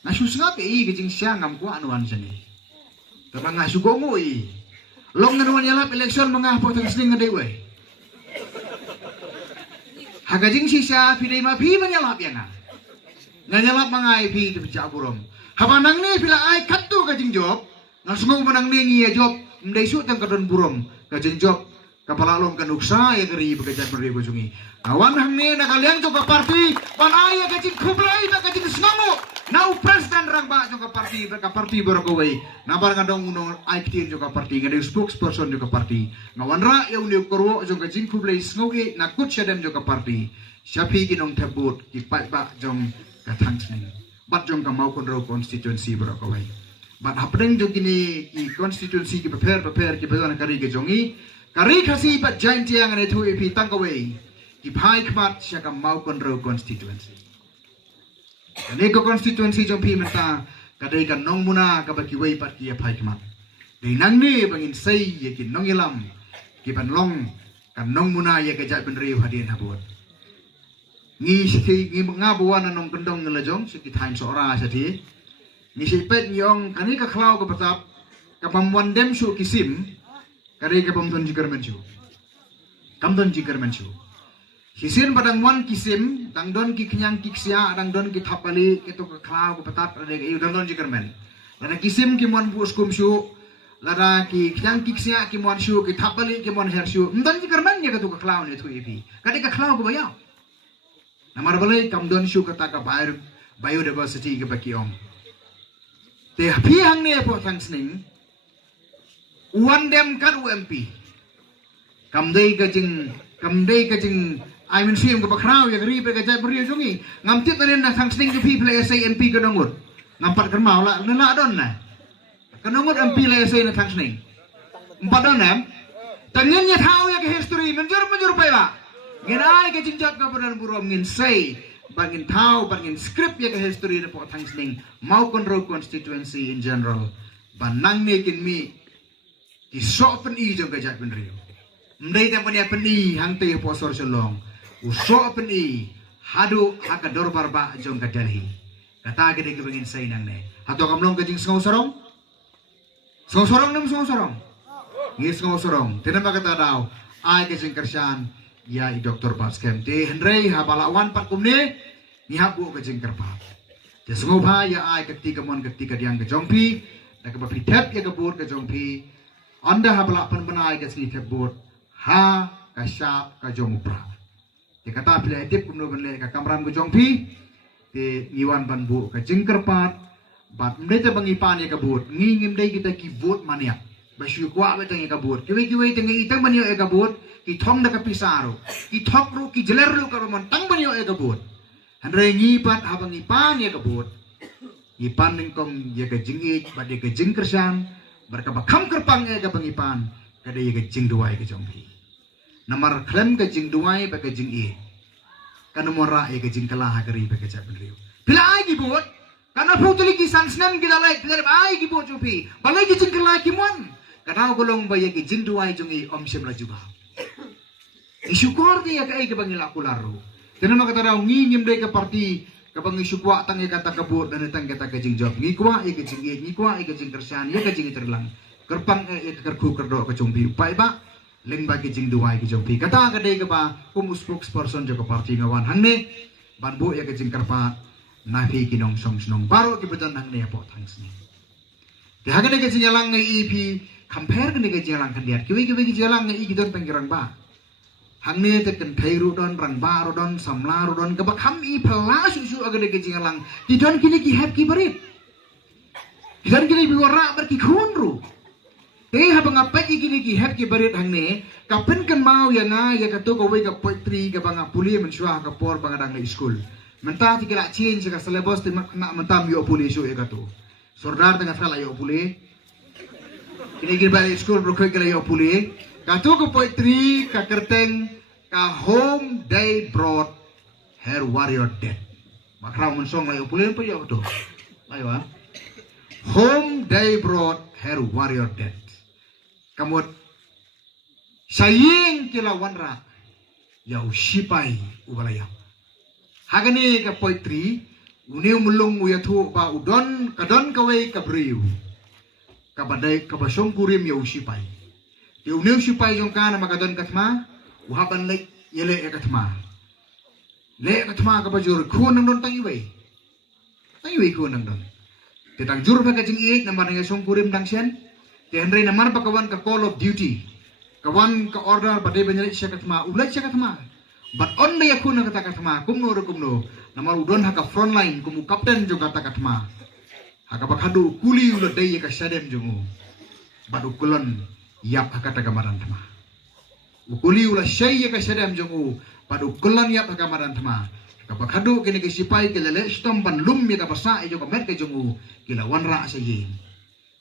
Nasusngap ke jing siya ngam ko anuan sini. Kapag nga sugongo long nanuan yalap eleksyon mga po tang sling ngadewe. Hagajing siya piday mapi manyalap yan nga. Nganyalap mga ipi di jaburom. Habanang ni pila ay katu kajing job. Nasungong manang ni ngiya job. Mday sutang kadon burom kajing job. Kapalalong kanuksa ya kari bekerja beribu sungi. Awan hang ni nakaliang juga parti. Panaya kajing kublai tak kajing sengamu. Now president rangba juga parti berkawai. Nabar ngandong unong aiktin juga parti. Ngadeng spokesperson juga parti. Ngawan ra ya uniuk korwo juga kajing kublai sengogi nakut syadem juga parti. Siapi kinong tebut kipat bak jong katang sning. Bat jong kamau konro konstituensi berkawai. Bat hapdeng jong kini ki konstituensi ki prepare ki besan kari ke jongi. Kari kasi pat jain tiang ane tu ipi tangkawai ki pai kmat siya ka mau konro constituency. Kani ko constituency jom pi menta kadai kan nong muna ka baki wei pat ki pai kmat. Dei nang ni bangin sei ye ki nong ilam ki ban long kan nong muna ye ka jat benri hadin habot. Ngi si ngi ngabuan nong kendong ngelajong si ki time sora sati. Ngi si pet nyong kani ka klau ka patap ka pamwan dem su kisim. Kari ke pemton jikar mencu, kamdon jikar mencu. Kisin padang wan kisim, dang don ki kenyang kiksia, dang don ki thapali, ki to klau ko patat, ada ki dang don jikar men. Lada kisim ki mon bus kumsu, lada ki kenyang kiksia ki mon shu, ki thapali ki mon her shu. Mdon jikar men ya to klau ni tu ipi. Kari ka klau ko bayau. Namar balai kamdon shu kata ka biodiversity ke bakiong. Te piang ni po tang sning. Uan dem kan UMP. Kamdei kajing I mean sim ke bakrau ya ri pe kajai beri jungi. Ngamtit nen na sang sting ke people SA MP ke nongut. Nampat kan mau la nela don na. Ke nongut MP la SA na sang sting. Empat don em. Tangen nya thau ya ke history menjur pe ba. Ngin ai ke jinjat ka badan burom ngin say bangin thau bangin script ya ke history na po sang sting. Mau control constituency in general. Banang ne kin mi isok peni jong kajat penrio. Mdai tam penia peni hang te posor selong. Usok peni hadu hakador barba jong kadarhi. Kata gede ke bengin sai nang ne. Hato kamlong kajing sengau sorong. Sengau sorong nem sengau sorong. Ngi sengau sorong. Tenam kata daw. Ai kajing kersan ya i doktor Baskem te hendrei habalawan pat kumne ni habu kajing kerpa. Te sengau ba ya ai ketika mon ketika diang ke jongpi. Nak bapi tep ya kebur ke jongpi. Anda habla penbenai ke sini tebut ha kasyap ka jomupra. Te kata pila etip kumno benle ka kamram ke jongpi te ngiwan banbu ka jingkerpat bat mdete bangipan ya kabut ngingim dai kita ki vote mania basyu kwa betang ya kabut kiwi tengi itang manio ya kabut ki thong da ka pisaro ki thok ru ki jeler ru ka mon tang manio ya kabut handre ngipat habang ipan ya kabut ipan ningkong ya ka jingit bat ya ka jingkersan berkaba kam kerpang e ka pangipan kada ye jing duai ke jongpi namar klem ke jing duai ba ke jing e kana mora e ke jing kalah gari ba ke japan riu pila ai gibot kana putuli ki sansnem gidalai pila ai gibot jupi balai ki jing kalah ki mon kana golong ba ye ke jing duai jongi om sem la juba isyukor ke ya ke ai ke bangila kularu tenama kata raw ngingim dai ke parti kapag isukwa tang kata kabut dan tang kata kajing job ngikwa i kajing i ngikwa i kajing kersan ya kajing terlang kerpang e kerku kerdo ke jompi pai ba leng ba kajing duai ke jompi kata kadai ke ba kum spokesperson jo ke parti ngawan hangne banbu ya kajing kerpa nafi kinong song snong baro ki beton hangne po tangsne te hagane kajing yalang ngai ip compare kene kajing yalang kandiat kiwi kajing yalang ngai gidon pengirang ba hangne te kan thairu don rang baru don samlaru don ke bakam i phala susu agade ke jingalang di don kini ki hap ki barit di don kini biwara ber ki khunru te ha banga pa ki kini ki hap ki barit hangne kapen kan mau ya na ya ka to ko we ka poetry ka banga puli mensua ka por banga dang school menta ti kala change ka syllabus te menta yo puli so e ka to sordar tengah sala yo puli kini ki balik school bro ka yo puli katu ke poetry ka kerteng ka home day brought her warrior dead. Makrau mensong layo pulen pa yo to. Layo home day brought her warrior dead. Kamot saying kila wanra yaw sipai ubalaya. Hagani ka poetry Uniu mulung uya thu pa udon kadon kawai kabriu. Kabadai kabasong kurim ya usipai. Di uniu sipai jong kana makadon katma, uhaban lek yele katma. Le katma kabajur khun nang don tangiwei. Tangiwei khun nang don. Titang jur pa kajing iik na marang song kurim dang sian. Ti henry na mar pa kawan ka call of duty. Kawan ka order badai banyak siya katma, ulai siya katma. But on na yakun na kata katma, kumno. Namar udon haka frontline kumu kapten jo kata katma. Haka bakadu kuli ulat day ka sadem jongu. Badu kulon yap haka tagamaran tama. Ukuli ulat syai ka sadem jongu. Badu kulon yap haka maran tama. Haka bakadu kini kisipai kelele stom ban lum ya ka basa jo ka met ka jongu. Kila wanra sa yin.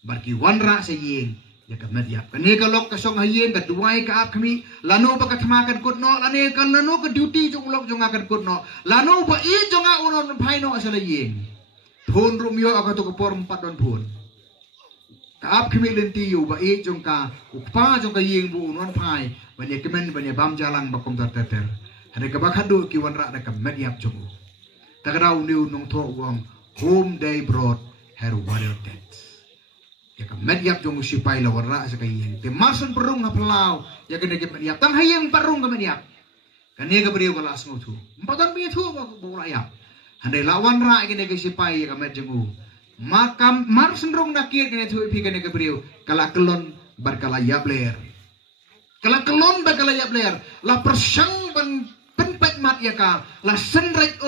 Barki wanra sa yin. Ya ka met yap. Kani ka lok ka song hayin ka duwai ka ap kami. Lano ba katmakan kutno. Lani ka lano ka duty jong lok jong akan kutno. Lano ba i jong a unon paino asala yin. Thun rumyo ako to kapor empat don pun. Kaap kami lentiyo ba i jong ka upa jong ka yin bu unon pai. Banya kemen banya bam jalang bakom terteter. Hari ka bakadu ki wanra da ka met yap jong. Tagraw niu nong to uang home day brought her warrior death. Ya ka medyap jong usipay la warra sa kayen. Te marson perung nga palaw. Ya ka nagip medyap. Tang hayang parung ka medyap. Kani ka beriw ka las ngutu. Mpatan piya tu ba bukla yap. Handay lawan ra ka nagip sipay ya ka medyap ngu. Makam marson rong nakir ka nagip ipi ka nagip beriw. Kala kelon barkala yap ler. Kala kelon barkala yap ler. La persyang ban penpet mat ya ka. La senrek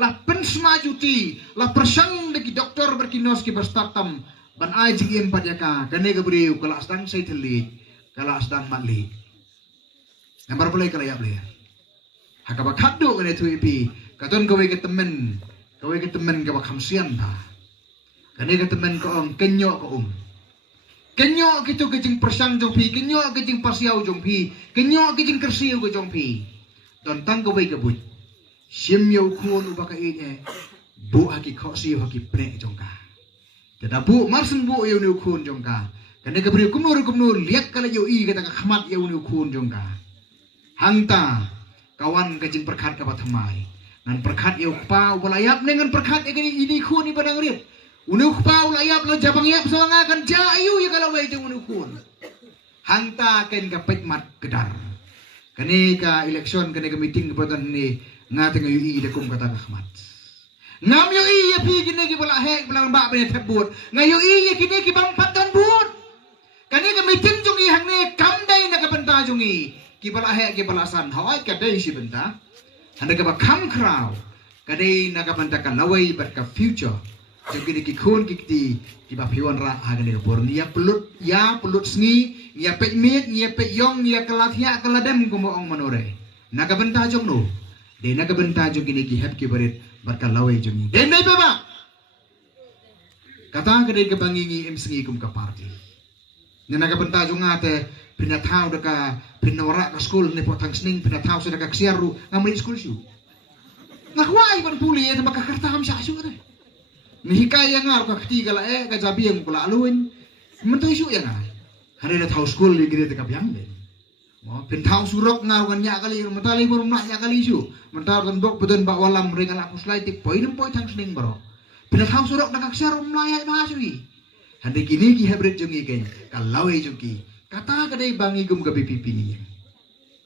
la pensmajuti. La persyang deki doktor berkinos ki berstatam. Ban ai jing empat ya ka kane ka beriu kala asdang sai teli kala asdang matli nambar boleh kala ya boleh haka ba khaddo kane tu ipi katon ka we ke temen ka ba khamsian ta kane ka temen ko ong kenyo ko kenyo kitu ke jing persang jong pi kenyo ke jing pasiau jong pi kenyo ke jing kersiu ko jong pi don tang ka we ka but sim yo khun ubaka ine bu aki khosi haki pre jong ka Kada bu marsen bu yau ni ukun jongka. Kada ka beri kumnur lihat kala yau i kata ka khamat yau ni ukun jongka. Hangta kawan kajing perkat ka bathamai. Ngan perkat yau pa walayap dengan perkat ini kun ni badang rip. Unu pa walayap lo jabang yap sawanga kan jayu ya kala wai jong ukun. Hangta ken ka petmat kedar. Kani ka election kani ka meeting ka ni ngating yau i dakum kata ka khamat. Ngam yo iya pi kini ki bola hek belang bak bene tebut. Ngayo iya kini ki bang patan but. Kani ka meeting jungi hang ne kam dai na ka benta jungi. Ki bola hek ki bola san hawai ka dai si benta. Handa ka ba kam kraw. Ka dai na ka benta ka lawai ber ka future. Jungi ki khun ki ba piwan ra ha ka ne bor ni ya pelut sngi ya pek mit ya pek yong ya kalathia kaladem ko mo ong manore. Na ka benta jung no. De na ka benta jungi ni ki hep ki berit barka lawai jungi. Den dai baba. Kata kadai ke bangingi sengi kum ka party. Nena ka benta junga te pinathaw da ka pinora ka school ni potang sning pinathaw sa ka ksiaru ngamri school siu. Ngakwai ban puli e maka kartam sa siu re. Ni hikaya ngar ka kti kala ka jabi ang kula aluin. Mentoy siu ya ngai. Hari na thaw school ni gire te ka biang den. Mo pintaw surok ngar kan nya kali matali bor mak nya kali siu. Mentar kan bok beton bak walam ringan aku slai ti poin tang sning bro. Pinathaw surok na ka ksiaru mlayai mahasui. Hande kini ki hybrid jungi ken kalau jungi kata kadai bangi gum gabi pipi ni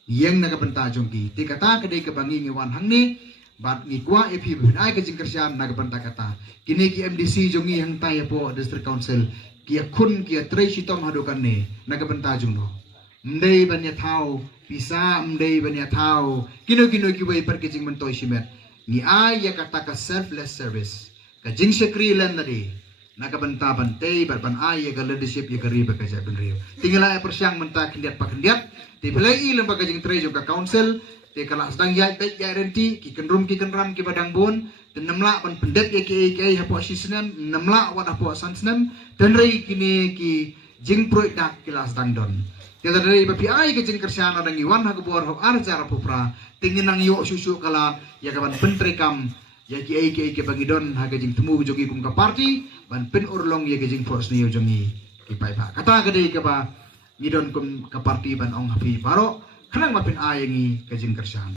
yang naga benta jungi ti kata kadai ke bangi ngiwan hang ni bat ngi kwa epi ai ke jingkersian naga benta kata kini ki MDC jungi hang tai po district council ki kun ki trei sitom hadukan ni naga benta jungno mdei banya thau bisa mdei banya thau kino ki wei per ke jing mentoi simet ngi ai ya kata ka selfless service ka jing sekri len tadi nakabenta bantay barban ay ga leadership ya kari ba kaja benrio tingala ay persyang menta kendiat pa kendiat ti pelai lembaga jing trejo ka council ti kala sedang ya bet ya renti ki kenrum ki kenram ki badang bon dan namla ban pendet ya ki hapo sisnem namla wa hapo sansnem dan rei kini ki jing proyek dak kila sedang don kita dari bapi ay ke jing kersyana dang iwan ha gebor ho arjara pupra tingin nang yo susu kala ya kaban pentrekam ya ki bangidon ha ke jing temu jogi kum ka party ban pen urlong ye gejing force ni ujongi kipai ba kata gede ke ba ngidon kum ke party ban ong hapi baro kanang mapin ayengi gejing kersan